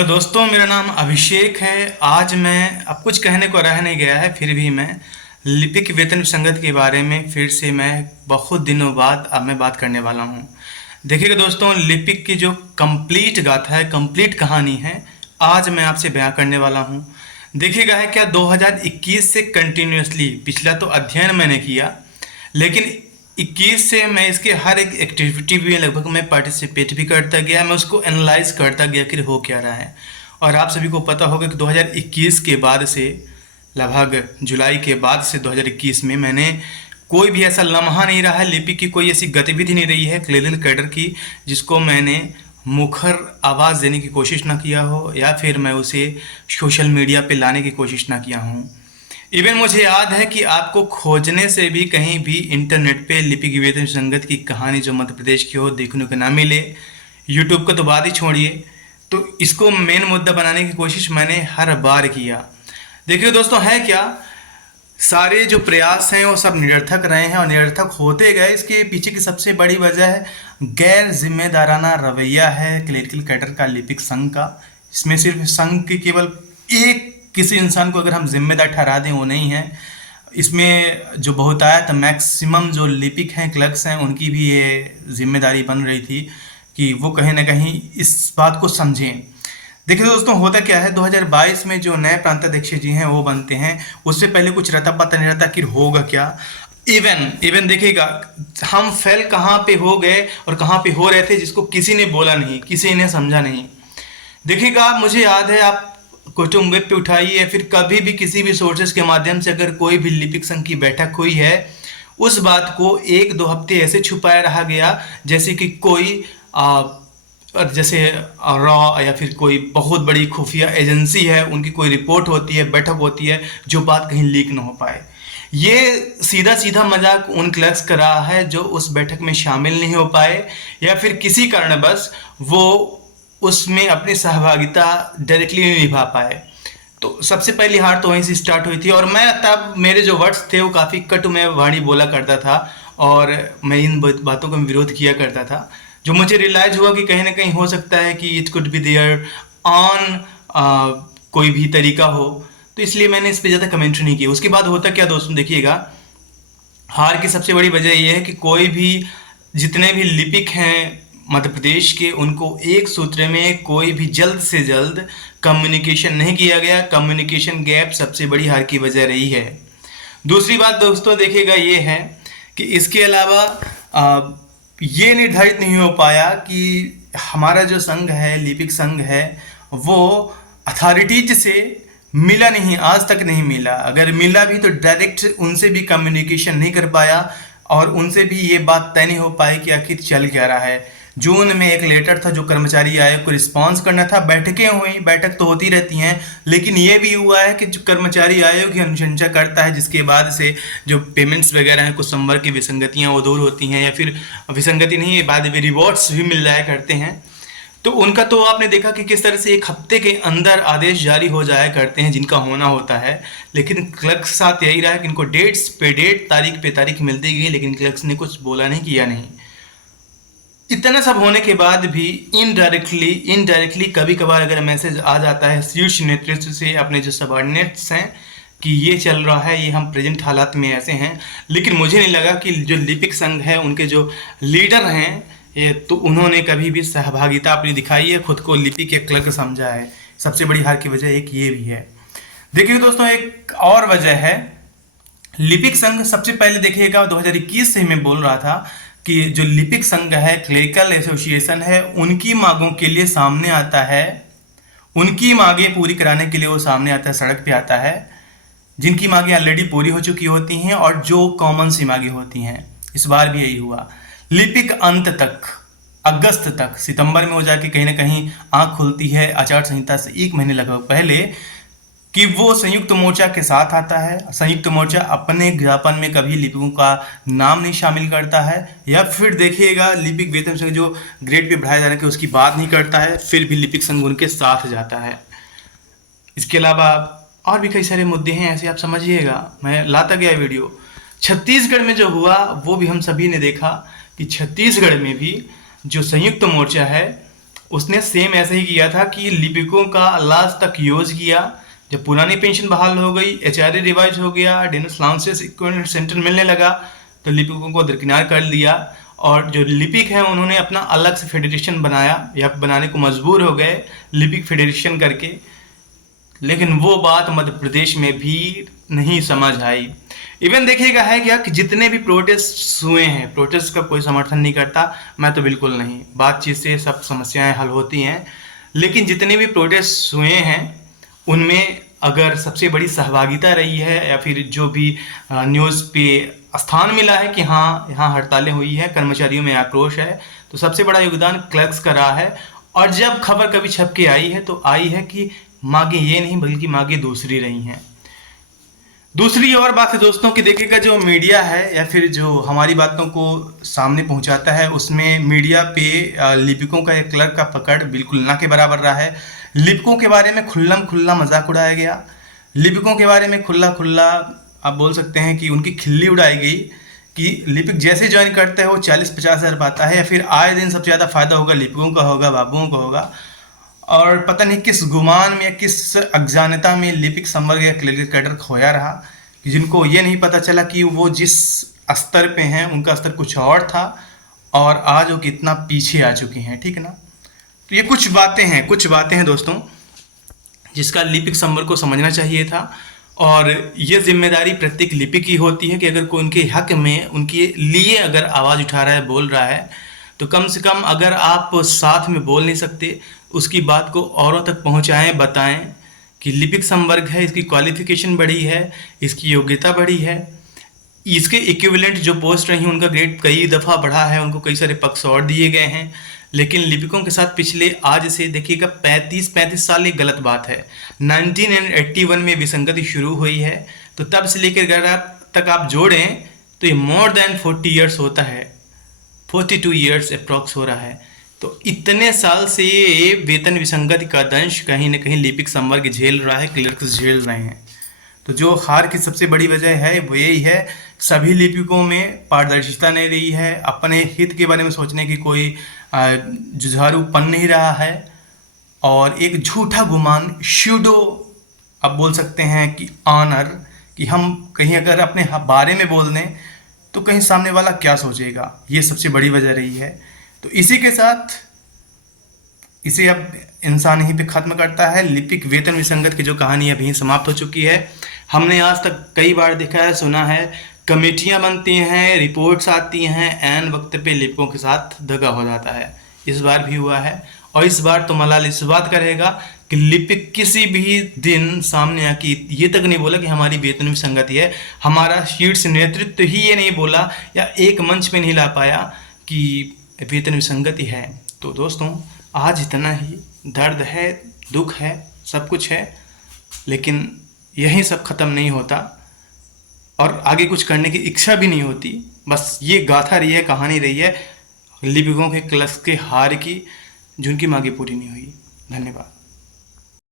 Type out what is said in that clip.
Hello दोस्तों, मेरा नाम अभिषेक है। आज मैं अब कुछ कहने को रह नहीं गया है, फिर भी मैं लिपिक वेतन विसंगत के बारे में फिर से मैं बहुत दिनों बाद अब मैं बात करने वाला हूँ। देखिएगा दोस्तों, लिपिक की जो कंप्लीट गाथा है, कंप्लीट कहानी है, आज मैं आपसे बयां करने वाला हूँ। देखिएगा है क्या, 2021 से कंटिन्यूसली पिछला तो अध्ययन मैंने किया, लेकिन 21 से मैं इसके हर एक एक्टिविटी भी लगभग मैं पार्टिसिपेट भी करता गया, मैं उसको एनालाइज करता गया कि हो क्या रहा है। और आप सभी को पता होगा कि 2021 के बाद से लगभग जुलाई के बाद से 2021 में मैंने कोई भी ऐसा लम्हा नहीं रहा है, लिपि की कोई ऐसी गतिविधि नहीं रही है क्लिनिकल कैडर की जिसको मैंने मुखर आवाज़ देने की कोशिश ना किया हो या फिर मैं उसे सोशल मीडिया पे लाने की कोशिश ना किया हूँ। इवन मुझे याद है कि आपको खोजने से भी कहीं भी इंटरनेट पे लिपिक वेतन विसंगत की कहानी जो मध्य प्रदेश की हो देखने को ना मिले। यूट्यूब का तो बात ही छोड़िए, तो इसको मेन मुद्दा बनाने की कोशिश मैंने हर बार किया। देखिए दोस्तों, है क्या, सारे जो प्रयास हैं वो सब निरर्थक रहे हैं और निरर्थक होते गए। इसके पीछे की सबसे बड़ी वजह है गैर जिम्मेदाराना रवैया है क्लरिकल कैडर का, लिपिक संघ का। इसमें सिर्फ संघ के केवल एक किसी इंसान को अगर हम जिम्मेदार ठहरा दें वो नहीं है। इसमें जो बहुतायत मैक्सिमम जो लिपिक हैं, क्लर्क्स हैं, उनकी भी ये जिम्मेदारी बन रही थी कि वो कहीं ना कहीं इस बात को समझें। देखिए दोस्तों, होता क्या है, 2022 में जो नए प्रांताध्यक्ष जी हैं वो बनते हैं, उससे पहले कुछ रहता पता नहीं रहता कि होगा क्या। इवन देखिएगा, हम फेल कहाँ पे हो गए और कहाँ पे हो रहे थे जिसको किसी ने बोला नहीं, किसी ने समझा नहीं। देखिएगा, मुझे याद है, आप कुटुंब वेब पे उठाइए या फिर कभी भी किसी भी सोर्सेज के माध्यम से अगर कोई भी लिपिक संघ की बैठक हुई है, उस बात को 1-2 हफ्ते ऐसे छुपाया रहा गया जैसे कि कोई जैसे रॉ या फिर कोई बहुत बड़ी खुफिया एजेंसी है, उनकी कोई रिपोर्ट होती है, बैठक होती है, जो बात कहीं लीक ना हो पाए। ये सीधा सीधा मजाक उन क्लर्क्स का रहा है जो उस बैठक में शामिल नहीं हो पाए या फिर किसी कारणवश वो उसमें अपनी सहभागिता डायरेक्टली नहीं निभा पाए। तो सबसे पहली हार तो वहीं से स्टार्ट हुई थी और मैं तब मेरे जो वर्ड्स थे वो काफ़ी कटु में वाणी बोला करता था और मैं इन बातों का विरोध किया करता था, जो मुझे रियलाइज हुआ कि कहीं ना कहीं हो सकता है कि it could be there on कोई भी तरीका हो, तो इसलिए मैंने इस पर ज़्यादा कमेंट्री नहीं की। उसके बाद होता क्या दोस्तों, देखिएगा, हार की सबसे बड़ी वजह यह है कि कोई भी जितने भी लिपिक हैं मध्य प्रदेश के, उनको एक सूत्र में कोई भी जल्द से जल्द कम्युनिकेशन नहीं किया गया। कम्युनिकेशन गैप सबसे बड़ी हार की वजह रही है। दूसरी बात दोस्तों देखिएगा ये है कि इसके अलावा ये निर्धारित नहीं हो पाया कि हमारा जो संघ है, लिपिक संघ है, वो अथॉरिटीज से मिला नहीं, आज तक नहीं मिला। अगर मिला भी तो डायरेक्ट उनसे भी कम्युनिकेशन नहीं कर पाया और उनसे भी ये बात तय नहीं हो पाई कि आखिर चल क्या रहा है। जून में एक लेटर था जो कर्मचारी आयोग को रिस्पॉन्स करना था, बैठकें हुई, बैठक तो होती रहती हैं, लेकिन ये भी हुआ है कि जो कर्मचारी आयोग ही अनुशंसा करता है, जिसके बाद से जो पेमेंट्स वगैरह हैं, कुछ संवर की विसंगतियां वो दूर होती हैं या फिर विसंगति नहीं, बाद में रिवॉर्ड्स भी मिल जाया करते हैं। तो उनका तो आपने देखा कि किस तरह से 1 हफ्ते के अंदर आदेश जारी हो जाया करते हैं जिनका होना होता है। लेकिन क्लर्क्स के साथ यही रहा कि इनको डेट्स पे डेट, तारीख पे तारीख मिलती गई, लेकिन क्लर्क्स ने कुछ बोला नहीं, किया नहीं। इतना सब होने के बाद भी इनडायरेक्टली कभी कभार अगर मैसेज आ जाता है शीर्ष नेतृत्व से अपने जो सबऑर्डिनेट्स हैं कि ये चल रहा है, ये हम प्रेजेंट हालात में ऐसे हैं, लेकिन मुझे नहीं लगा कि जो लिपिक संघ है उनके जो लीडर हैं ये तो उन्होंने कभी भी सहभागिता अपनी दिखाई है, खुद को लिपिक एक क्लर्क समझा है। सबसे बड़ी हार की वजह एक ये भी है। देखिए दोस्तों, एक और वजह है, लिपिक संघ सबसे पहले देखिएगा 2021 से मैं बोल रहा था कि जो लिपिक संघ है, क्लरिकल एसोसिएशन है, उनकी मांगों के लिए सामने आता है, उनकी मांगें पूरी कराने के लिए वो सामने आता है, सड़क पे आता है, जिनकी मांगें ऑलरेडी पूरी हो चुकी होती हैं और जो कॉमन सी मांगें होती हैं। इस बार भी यही हुआ। लिपिक अंत तक, अगस्त तक, सितंबर में हो जाके कहीं ना कहीं आंख खुलती है आचार संहिता से 1 महीने लगभग पहले कि वो संयुक्त मोर्चा के साथ आता है। संयुक्त मोर्चा अपने ज्ञापन में कभी लिपिकों का नाम नहीं शामिल करता है, या फिर देखिएगा लिपिक वेतन संघ जो ग्रेड पे बढ़ाया जाने की उसकी बात नहीं करता है, फिर भी लिपिक संघ उनके साथ जाता है। इसके अलावा और भी कई सारे मुद्दे हैं ऐसे, आप समझिएगा, मैं लाता गया वीडियो। छत्तीसगढ़ में जो हुआ वो भी हम सभी ने देखा कि छत्तीसगढ़ में भी जो संयुक्त मोर्चा है उसने सेम ऐसे ही किया था कि लिपिकों का लास्ट तक यूज किया। जब पुरानी पेंशन बहाल हो गई, एचआरए रिवाइज हो गया, डेनिस लाउंसेस इक्विवेलेंट सेंटर मिलने लगा, तो लिपिकों को दरकिनार कर दिया। और जो लिपिक हैं उन्होंने अपना अलग से फेडरेशन बनाया या बनाने को मजबूर हो गए लिपिक फेडरेशन करके। लेकिन वो बात मध्य प्रदेश में भी नहीं समझ आई। इवन देखिएगा है क्या कि जितने भी प्रोटेस्ट हुए हैं, प्रोटेस्ट का कोई समर्थन नहीं करता, मैं तो बिल्कुल नहीं, बातचीत से सब समस्याएं हल होती हैं। लेकिन जितने भी प्रोटेस्ट हुए हैं उनमें अगर सबसे बड़ी सहभागिता रही है या फिर जो भी न्यूज़ पे स्थान मिला है कि हाँ यहाँ हड़तालें हुई है, कर्मचारियों में आक्रोश है, तो सबसे बड़ा योगदान क्लर्क्स का रहा है। और जब खबर कभी छप के आई है तो आई है कि मांगे ये नहीं बल्कि मांगे दूसरी रही हैं। दूसरी और बात है दोस्तों कि देखिएगा जो मीडिया है या फिर जो हमारी बातों को सामने पहुंचाता है उसमें मीडिया पे लिपिकों का या क्लर्क का पकड़ बिल्कुल ना के बराबर रहा है। लिपिकों के बारे में खुल्लम खुल्ला मजाक उड़ाया गया, लिपिकों के बारे में खुल्ला खुल्ला आप बोल सकते हैं कि उनकी खिल्ली उड़ाई गई कि लिपिक जैसे ज्वाइन करता है वो 40-50 हज़ार पाता है या फिर आए दिन सबसे ज़्यादा फायदा होगा लिपिकों का होगा, बाबुओं का होगा। और पता नहीं किस गुमान में या किस अज्ञानता में लिपिक संवर्ग या क्लर्क कैडर खोया रहा कि जिनको ये नहीं पता चला कि वो जिस स्तर पे हैं उनका स्तर कुछ और था और आज वो कितना पीछे आ चुकी हैं। ठीक है ना। तो ये कुछ बातें हैं दोस्तों जिसका लिपिक संवर्ग को समझना चाहिए था। और ये जिम्मेदारी प्रत्येक लिपिक की होती है कि अगर कोई उनके हक में उनके लिए अगर आवाज़ उठा रहा है, बोल रहा है, तो कम से कम अगर आप साथ में बोल नहीं सकते उसकी बात को औरों तक पहुंचाएं, बताएं कि लिपिक संवर्ग है, इसकी क्वालिफिकेशन बढ़ी है, इसकी योग्यता बढ़ी है, इसके इक्विवेलेंट जो पोस्ट रही उनका ग्रेड कई दफ़ा बढ़ा है, उनको कई सारे पक्ष और दिए गए हैं। लेकिन लिपिकों के साथ पिछले आज से देखिएगा 35 साल एक गलत बात है। 1981 में विसंगति शुरू हुई है, तो तब से लेकर अगर तक आप जोड़ें तो ये मोर देन 40 ईयर्स होता है, 42 ईयर्स अप्रॉक्स हो रहा है। तो इतने साल से ये वेतन विसंगति का दंश कहीं ना कहीं लिपिक संवर्ग झेल रहा है, क्लर्क्स झेल रहे हैं। तो जो हार की सबसे बड़ी वजह है वो यही है, सभी लिपिकों में पारदर्शिता नहीं रही है, अपने हित के बारे में सोचने की कोई जुझारूपन नहीं रहा है, और एक झूठा गुमान श्यूडो आप बोल सकते हैं कि ऑनर, कि हम कहीं अगर अपने बारे में बोल दें तो कहीं सामने वाला क्या सोचेगा, ये सबसे बड़ी वजह रही है। तो इसी के साथ इसे अब इंसान यहीं पे ख़त्म करता है। लिपिक वेतन विसंगत की जो कहानी अभी समाप्त हो चुकी है। हमने आज तक कई बार देखा है, सुना है, कमेटियां बनती हैं, रिपोर्ट्स आती हैं, ऐन वक्त पे लिपिकों के साथ दगा हो जाता है। इस बार भी हुआ है और इस बार तो मलाल इस बात करेगा कि लिपिक किसी भी दिन सामने आके ये तक नहीं बोला कि हमारी वेतन विसंगति है, हमारा शीर्ष नेतृत्व ही ये नहीं बोला या एक मंच पे नहीं ला पाया कि वेतन विसंगति है। तो दोस्तों आज इतना ही, दर्द है, दुख है, सब कुछ है, लेकिन यही सब ख़त्म नहीं होता और आगे कुछ करने की इच्छा भी नहीं होती। बस ये गाथा रही है, कहानी रही है लिपिकों के क्लर्क के हार की, जिनकी मांगे पूरी नहीं हुई। धन्यवाद।